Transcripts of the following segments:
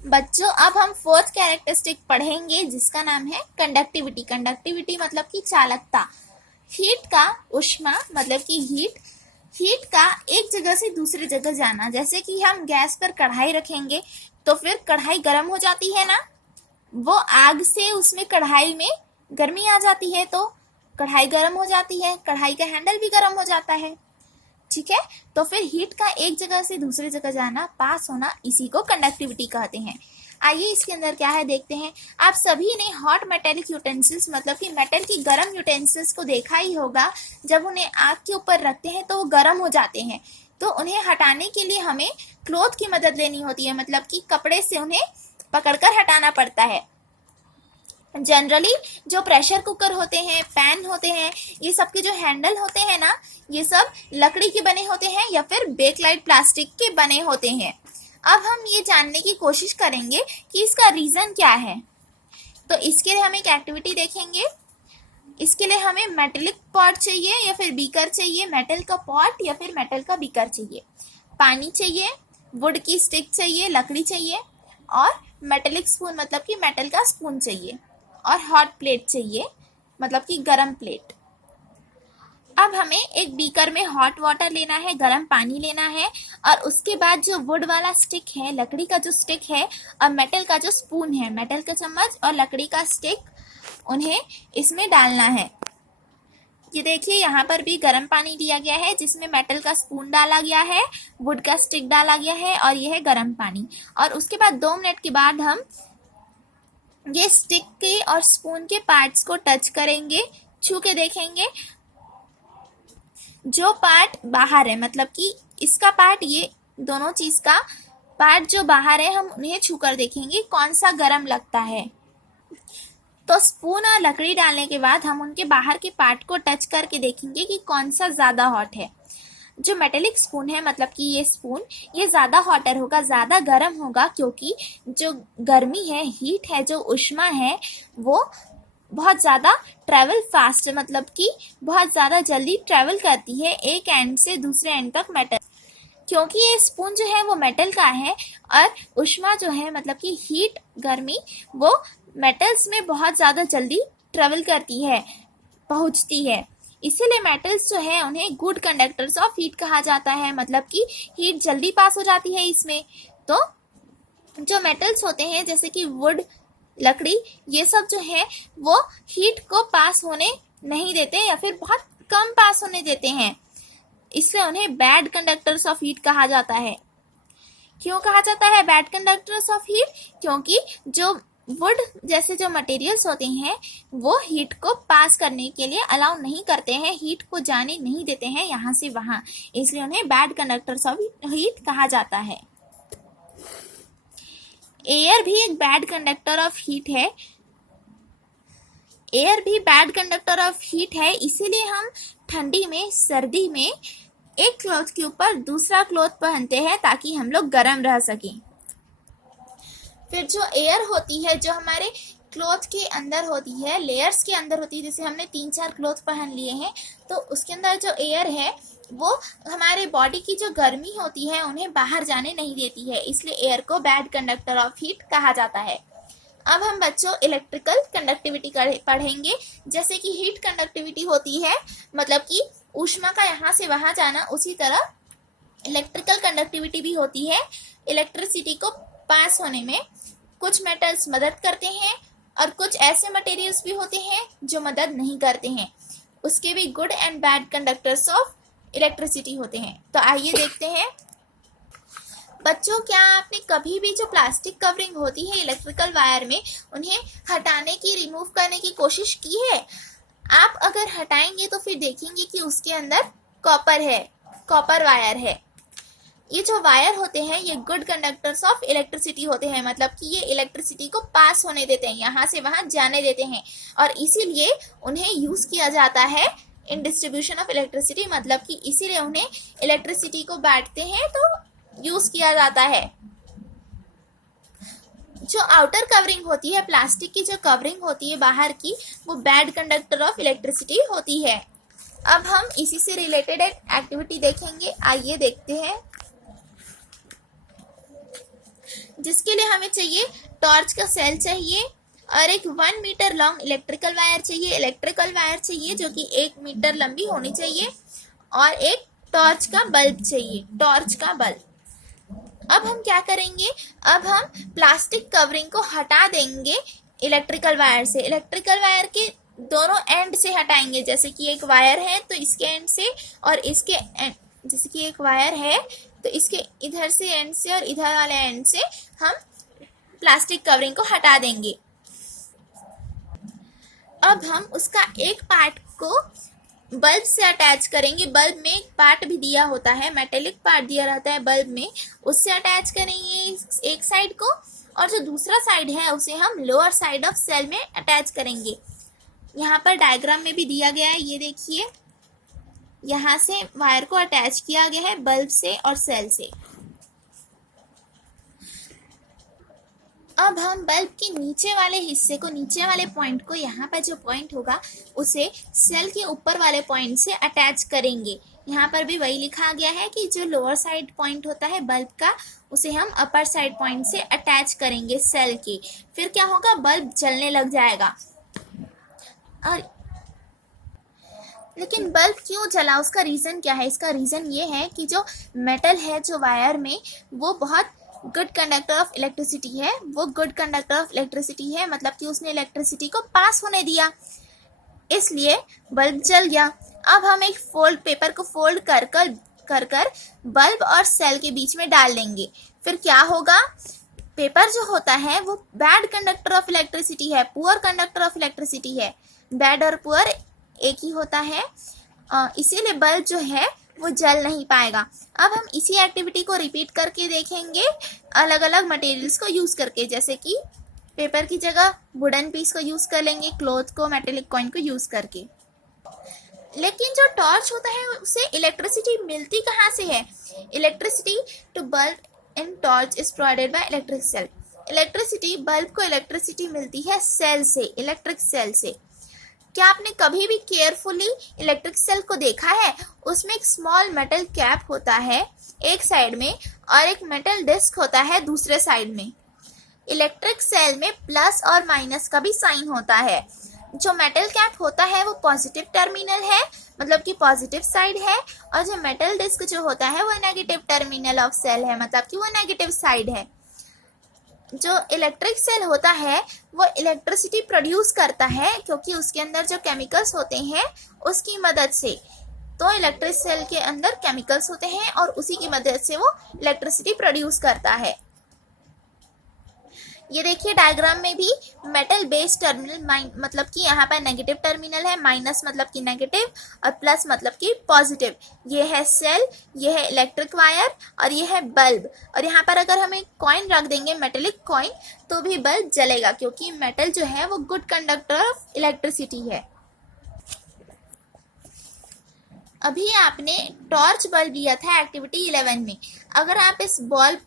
बच्चों अब हम फोर्थ कैरेक्टरिस्टिक पढ़ेंगे जिसका नाम है कंडक्टिविटी। कंडक्टिविटी मतलब कि चालकता। हीट का ऊष्मा मतलब कि हीट का एक जगह से दूसरी जगह जाना। जैसे कि हम गैस पर कढ़ाई रखेंगे तो फिर कढ़ाई गर्म हो जाती है ना, वो आग से उसमें कढ़ाई में गर्मी आ जाती है तो कढ़ाई गर्म हो जाती है, कढ़ाई का हैंडल भी गर्म हो जाता है। ठीक है, तो फिर हीट का एक जगह से दूसरी जगह जाना, पास होना, इसी को कंडक्टिविटी कहते हैं। आइए इसके अंदर क्या है देखते हैं। आप सभी ने हॉट मेटेलिक यूटेंसिल्स मतलब कि मेटल की गर्म यूटेंसिल्स को देखा ही होगा। जब उन्हें आग के ऊपर रखते हैं तो वो गर्म हो जाते हैं, तो उन्हें हटाने के लिए हमें क्लॉथ की मदद लेनी होती है, मतलब कि कपड़े से उन्हें पकड़कर हटाना पड़ता है। जनरली जो प्रेशर कुकर होते हैं, पैन होते हैं, ये सब के जो हैंडल होते हैं ना, ये सब लकड़ी के बने होते हैं या फिर बेकलाइट प्लास्टिक के बने होते हैं। अब हम ये जानने की कोशिश करेंगे कि इसका रीज़न क्या है। तो इसके लिए हम एक एक्टिविटी देखेंगे। इसके लिए हमें मेटलिक पॉट चाहिए या फिर बीकर चाहिए, मेटल का पॉट या फिर मेटल का बीकर चाहिए, पानी चाहिए, वुड की स्टिक चाहिए, लकड़ी चाहिए, और मेटेलिक स्पून मतलब कि मेटल का स्पून चाहिए, और हॉट प्लेट चाहिए मतलब कि गरम प्लेट। अब हमें एक बीकर में हॉट वाटर लेना है, गरम पानी लेना है, और उसके बाद जो वुड वाला स्टिक है, लकड़ी का जो स्टिक है, और मेटल का जो स्पून है, मेटल का चम्मच और लकड़ी का स्टिक, उन्हें इसमें डालना है। ये देखिए यहाँ पर भी गर्म पानी दिया गया है जिसमें मेटल का स्पून डाला गया है, वुड का स्टिक डाला गया है, और यह है गर्म पानी। और उसके बाद 2 मिनट के बाद हम ये स्टिक के और स्पून के पार्ट्स को टच करेंगे, छू के देखेंगे। जो पार्ट बाहर है, मतलब कि इसका पार्ट, ये दोनों चीज का पार्ट जो बाहर है, हम उन्हें छू कर देखेंगे कौन सा गर्म लगता है। तो स्पून और लकड़ी डालने के बाद हम उनके बाहर के पार्ट को टच करके देखेंगे कि कौन सा ज्यादा हॉट है। जो मेटेलिक स्पून है मतलब कि ये स्पून, ये ज़्यादा हॉटर होगा, ज़्यादा गर्म होगा, क्योंकि जो गर्मी है, हीट है, जो ऊष्मा है, वो बहुत ज़्यादा ट्रैवल फास्ट, मतलब कि बहुत ज़्यादा जल्दी ट्रैवल करती है एक एंड से दूसरे एंड तक मेटल। क्योंकि ये स्पून जो है वो मेटल का है, और ऊष्मा जो है मतलब कि हीट, गर्मी, वो मेटल्स में बहुत ज़्यादा जल्दी ट्रेवल करती है, पहुंचती है। इसीलिए मेटल्स जो है उन्हें गुड कंडक्टर्स ऑफ हीट कहा जाता है, मतलब कि हीट जल्दी पास हो जाती है इसमें। तो जो मेटल्स होते हैं जैसे कि वुड, लकड़ी, ये सब जो है वो हीट को पास होने नहीं देते या फिर बहुत कम पास होने देते हैं, इसलिए उन्हें बैड कंडक्टर्स ऑफ हीट कहा जाता है। क्यों कहा जाता है बैड कंडक्टर्स ऑफ हीट? क्योंकि जो वुड जैसे जो मटेरियल्स होते हैं वो हीट को पास करने के लिए अलाउ नहीं करते हैं, हीट को जाने नहीं देते हैं यहाँ से वहाँ, इसलिए उन्हें बैड कंडक्टर्स ऑफ हीट कहा जाता है। एयर भी एक बैड कंडक्टर ऑफ हीट है। एयर भी बैड कंडक्टर ऑफ हीट है, इसीलिए हम ठंडी में, सर्दी में एक क्लॉथ के ऊपर दूसरा क्लॉथ पहनते हैं ताकि हम लोग गर्म रह सकें। फिर जो एयर होती है, जो हमारे क्लॉथ के अंदर होती है, लेयर्स के अंदर होती है, जैसे हमने 3-4 क्लॉथ पहन लिए हैं तो उसके अंदर जो एयर है वो हमारे बॉडी की जो गर्मी होती है उन्हें बाहर जाने नहीं देती है, इसलिए एयर को बैड कंडक्टर ऑफ हीट कहा जाता है। अब हम बच्चों इलेक्ट्रिकल कंडक्टिविटी पढ़ेंगे। जैसे कि हीट कंडक्टिविटी होती है मतलब कि ऊष्मा का यहाँ से वहाँ जाना, उसी तरह इलेक्ट्रिकल कंडक्टिविटी भी होती है। इलेक्ट्रिसिटी को पास होने में कुछ मेटल्स मदद करते हैं और कुछ ऐसे मटेरियल्स भी होते हैं जो मदद नहीं करते हैं, उसके भी good and bad conductors of electricity होते हैं। तो आइए देखते हैं। बच्चों, क्या आपने कभी भी जो प्लास्टिक कवरिंग होती है इलेक्ट्रिकल वायर में, उन्हें हटाने की, रिमूव करने की कोशिश की है? आप अगर हटाएंगे तो फिर देखेंगे कि उसके अंदर कॉपर है, कॉपर वायर है। ये जो वायर होते हैं ये गुड कंडक्टर्स ऑफ इलेक्ट्रिसिटी होते हैं, मतलब कि ये इलेक्ट्रिसिटी को पास होने देते हैं, यहाँ से वहाँ जाने देते हैं, और इसीलिए उन्हें यूज किया जाता है इन डिस्ट्रीब्यूशन ऑफ इलेक्ट्रिसिटी, मतलब कि इसीलिए उन्हें इलेक्ट्रिसिटी को बांटते हैं तो यूज किया जाता है। जो आउटर कवरिंग होती है, प्लास्टिक की जो कवरिंग होती है बाहर की, वो बैड कंडक्टर ऑफ इलेक्ट्रिसिटी होती है। अब हम इसी से रिलेटेड एक एक्टिविटी देखेंगे, आइए देखते हैं। जिसके लिए हमें चाहिए टॉर्च का सेल चाहिए और एक 1 मीटर लॉन्ग इलेक्ट्रिकल वायर चाहिए। इलेक्ट्रिकल वायर चाहिए जो कि 1 मीटर लंबी होनी चाहिए और एक टॉर्च का बल्ब चाहिए, टॉर्च का बल्ब। अब हम क्या करेंगे, अब हम प्लास्टिक कवरिंग को हटा देंगे इलेक्ट्रिकल वायर से। इलेक्ट्रिकल वायर के दोनों एंड से हटाएंगे, जैसे कि एक वायर है तो इसके एंड से और इसके एंड, जैसे कि एक वायर है तो इसके इधर से एंड से और इधर वाले एंड से हम प्लास्टिक कवरिंग को हटा देंगे। अब हम उसका एक पार्ट को बल्ब से अटैच करेंगे। बल्ब में एक पार्ट भी दिया होता है, मेटेलिक पार्ट दिया रहता है बल्ब में, उससे अटैच करेंगे एक साइड को, और जो दूसरा साइड है उसे हम लोअर साइड ऑफ सेल में अटैच करेंगे। यहाँ पर डायग्राम में भी दिया गया है, ये देखिए, यहाँ से वायर को अटैच किया गया है बल्ब से और सेल से। अब हम बल्ब के नीचे वाले हिस्से को, नीचे वाले पॉइंट को, यहाँ पर जो पॉइंट होगा उसे सेल के ऊपर वाले पॉइंट से अटैच करेंगे। यहाँ पर भी वही लिखा गया है कि जो लोअर साइड पॉइंट होता है बल्ब का उसे हम अपर साइड पॉइंट से अटैच करेंगे सेल के। फिर क्या होगा, बल्ब जलने लग जाएगा। और लेकिन बल्ब क्यों जला, उसका रीज़न क्या है? इसका रीज़न ये है कि जो मेटल है जो वायर में, वो बहुत गुड कंडक्टर ऑफ इलेक्ट्रिसिटी है। वो गुड कंडक्टर ऑफ इलेक्ट्रिसिटी है मतलब कि उसने इलेक्ट्रिसिटी को पास होने दिया, इसलिए बल्ब जल गया। अब हम एक पेपर को फोल्ड कर बल्ब और सेल के बीच में डाल देंगे। फिर क्या होगा, पेपर जो होता है वो बैड कंडक्टर ऑफ इलेक्ट्रिसिटी है, पुअर कंडक्टर ऑफ इलेक्ट्रिसिटी है। बैड और पुअर एक ही होता है, इसीलिए बल्ब जो है वो जल नहीं पाएगा। अब हम इसी एक्टिविटी को रिपीट करके देखेंगे अलग अलग मटेरियल्स को यूज़ करके, जैसे कि पेपर की जगह वुडन पीस को यूज़ कर लेंगे, क्लॉथ को, मेटेलिक कॉइन को यूज़ करके। लेकिन जो टॉर्च होता है उसे इलेक्ट्रिसिटी मिलती कहाँ से है? Electricity to bulb in torch is provided by electric cell. Electricity, bulb को इलेक्ट्रिसिटी मिलती है सेल से, इलेक्ट्रिक सेल से। क्या आपने कभी भी केयरफुली इलेक्ट्रिक सेल को देखा है? उसमें एक स्मॉल मेटल कैप होता है एक साइड में और एक मेटल डिस्क होता है दूसरे साइड में। इलेक्ट्रिक सेल में प्लस और माइनस का भी साइन होता है। जो मेटल कैप होता है वो पॉजिटिव टर्मिनल है, मतलब कि पॉजिटिव साइड है, और जो मेटल डिस्क जो होता है वो नेगेटिव टर्मिनल ऑफ सेल है, मतलब कि वो नेगेटिव साइड है। जो इलेक्ट्रिक सेल होता है वो इलेक्ट्रिसिटी प्रोड्यूस करता है क्योंकि उसके अंदर जो केमिकल्स होते हैं उसकी मदद से। तो इलेक्ट्रिक सेल के अंदर केमिकल्स होते हैं और उसी की मदद से वो इलेक्ट्रिसिटी प्रोड्यूस करता है। ये देखिए डायग्राम में भी मेटल बेस टर्मिनल, मतलब कि यहाँ पर नेगेटिव टर्मिनल है, माइनस मतलब कि नेगेटिव और प्लस मतलब कि पॉजिटिव। ये है सेल, ये है इलेक्ट्रिक वायर और ये है बल्ब। और यहाँ पर अगर हम एक कॉइन रख देंगे, मेटेलिक कॉइन, तो भी बल्ब जलेगा क्योंकि मेटल जो है वो गुड कंडक्टर ऑफ इलेक्ट्रिसिटी है। अभी आपने टॉर्च बल्ब लिया था एक्टिविटी 11 में। अगर आप इस बल्ब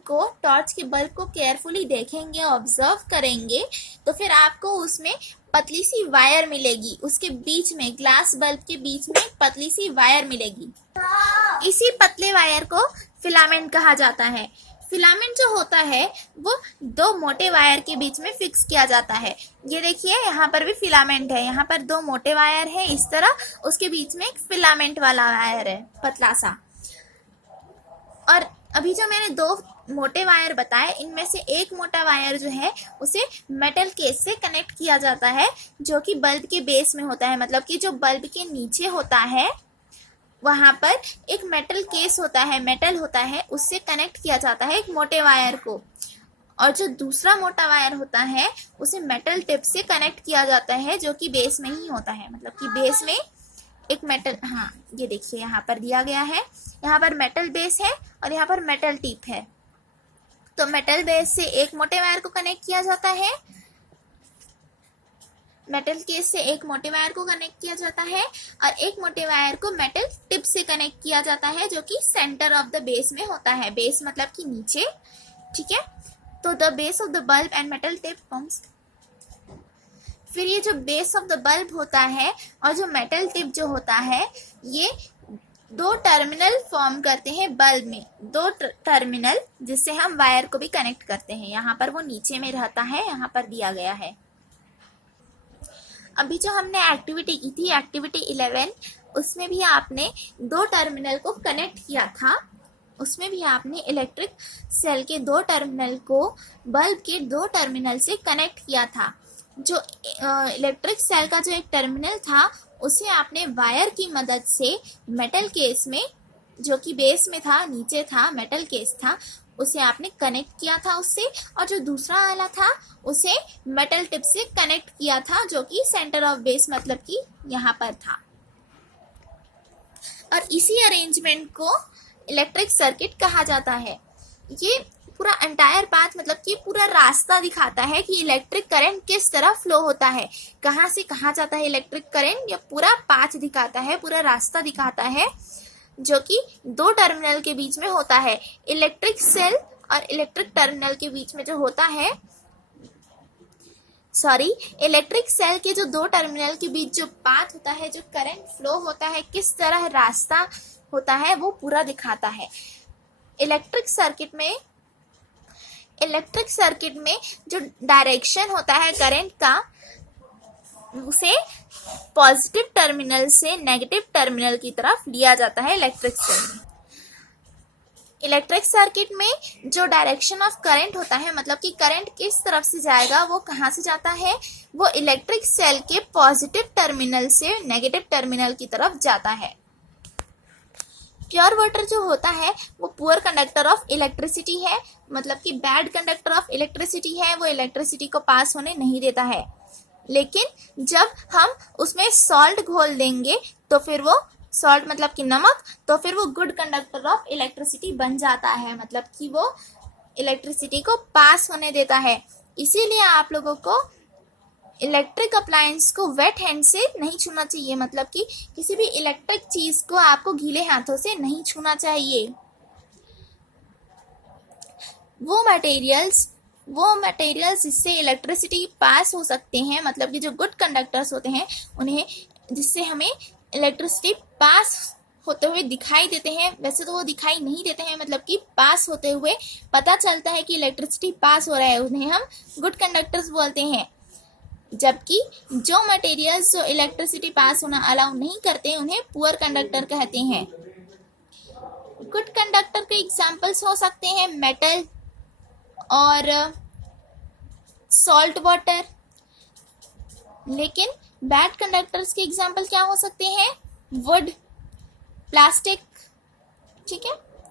को, टॉर्च के बल्ब को केयरफुली देखेंगे, ऑब्जर्व करेंगे, तो फिर आपको उसमें पतली सी वायर मिलेगी। उसके बीच में, ग्लास बल्ब के बीच में पतली सी वायर मिलेगी। इसी पतले वायर को फिलामेंट कहा जाता है। फिलामेंट जो होता है वो दो मोटे वायर के बीच में फिक्स किया जाता है। ये देखिए यहाँ पर भी फिलामेंट है, यहाँ पर दो मोटे वायर है इस तरह, उसके बीच में एक फिलामेंट वाला वायर है पतला सा। और अभी जो मैंने दो मोटे वायर बताए, इनमें से एक मोटा वायर जो है उसे मेटल केस से कनेक्ट किया जाता है जो कि बल्ब के बेस में होता है, मतलब कि जो बल्ब के नीचे होता है वहां पर एक मेटल केस होता है, मेटल होता है, उससे कनेक्ट किया जाता है एक मोटे वायर को। और जो दूसरा मोटा वायर होता है उसे मेटल टिप से कनेक्ट किया जाता है जो कि बेस में ही होता है, मतलब कि बेस में एक मेटल, हाँ ये देखिए यहाँ पर दिया गया है, यहाँ पर मेटल बेस है और यहाँ पर मेटल टिप है। तो मेटल बेस से एक मोटे वायर को कनेक्ट किया जाता है, मेटल केस से एक मोटे वायर को कनेक्ट किया जाता है और एक मोटे वायर को मेटल टिप से कनेक्ट किया जाता है जो कि सेंटर ऑफ द बेस में होता है। बेस मतलब कि नीचे, ठीक है। तो the base of the bulb and metal tip forms. फिर ये जो बेस ऑफ द बल्ब होता है और जो मेटल टिप जो होता है, ये दो टर्मिनल फॉर्म करते हैं बल्ब में, दो टर्मिनल जिससे हम वायर को भी कनेक्ट करते हैं। यहाँ पर वो नीचे में रहता है, यहाँ पर दिया गया है। अभी जो हमने एक्टिविटी की थी, एक्टिविटी 11, उसमें भी आपने दो टर्मिनल को कनेक्ट किया था। उसमें भी आपने इलेक्ट्रिक सेल के दो टर्मिनल को बल्ब के दो टर्मिनल से कनेक्ट किया था। जो इलेक्ट्रिक सेल का जो एक टर्मिनल था उसे आपने वायर की मदद से मेटल केस में, जो कि बेस में था, नीचे था, मेटल केस था, उसे आपने कनेक्ट किया था उससे, और जो दूसरा वाला था उसे मेटल टिप से कनेक्ट किया था, जो कि सेंटर ऑफ बेस मतलब कि यहाँ पर था। और इसी अरेंजमेंट को इलेक्ट्रिक सर्किट कहा जाता है। ये पूरा एंटायर पाथ मतलब कि पूरा रास्ता दिखाता है कि इलेक्ट्रिक करंट किस तरह फ्लो होता है, कहाँ से कहाँ जाता है इलेक्ट्रिक करंट। ये पूरा पाथ दिखाता है, पूरा रास्ता दिखाता है, जो कि दो टर्मिनल के बीच में होता है। इलेक्ट्रिक सेल और इलेक्ट्रिक टर्मिनल के बीच में जो होता है, इलेक्ट्रिक सेल के जो दो टर्मिनल के बीच जो पाथ होता है, जो करंट फ्लो होता है, किस तरह रास्ता होता है, वो पूरा दिखाता है। इलेक्ट्रिक सर्किट में जो डायरेक्शन होता है करंट का, उसे पॉजिटिव टर्मिनल से नेगेटिव टर्मिनल की तरफ लिया जाता है इलेक्ट्रिक सेल में। इलेक्ट्रिक सर्किट में जो डायरेक्शन ऑफ करंट होता है, मतलब कि करंट किस तरफ से जाएगा, वो कहाँ से जाता है, वो इलेक्ट्रिक सेल के पॉजिटिव टर्मिनल से नेगेटिव टर्मिनल की तरफ जाता है। प्योर वाटर जो होता है वो पुअर कंडक्टर ऑफ इलेक्ट्रिसिटी है, मतलब कि बैड कंडक्टर ऑफ इलेक्ट्रिसिटी है, वो इलेक्ट्रिसिटी को पास होने नहीं देता है। लेकिन जब हम उसमें सॉल्ट घोल देंगे तो फिर वो, सॉल्ट मतलब कि नमक, तो फिर वो गुड कंडक्टर ऑफ इलेक्ट्रिसिटी बन जाता है, मतलब कि वो इलेक्ट्रिसिटी को पास होने देता है। इसीलिए आप लोगों को इलेक्ट्रिक अप्लायंस को वेट हैंड से नहीं छूना चाहिए, मतलब कि किसी भी इलेक्ट्रिक चीज को आपको गीले हाथों से नहीं छूना चाहिए। वो मटेरियल्स जिससे इलेक्ट्रिसिटी पास हो सकते हैं, मतलब कि जो गुड कंडक्टर्स होते हैं, उन्हें, जिससे हमें इलेक्ट्रिसिटी पास होते हुए दिखाई देते हैं, वैसे तो वो दिखाई नहीं देते हैं, मतलब कि पास होते हुए पता चलता है कि इलेक्ट्रिसिटी पास हो रहा है, उन्हें हम गुड कंडक्टर्स बोलते हैं। जबकि जो मटेरियल्स जो इलेक्ट्रिसिटी पास होना अलाउ नहीं करते, उन्हें पुअर कंडक्टर कहते हैं। गुड कंडक्टर के एग्जांपल्स हो सकते हैं मेटल और सॉल्ट वाटर। लेकिन बैड कंडक्टर्स के एग्जांपल क्या हो सकते हैं, वुड, प्लास्टिक। ठीक है।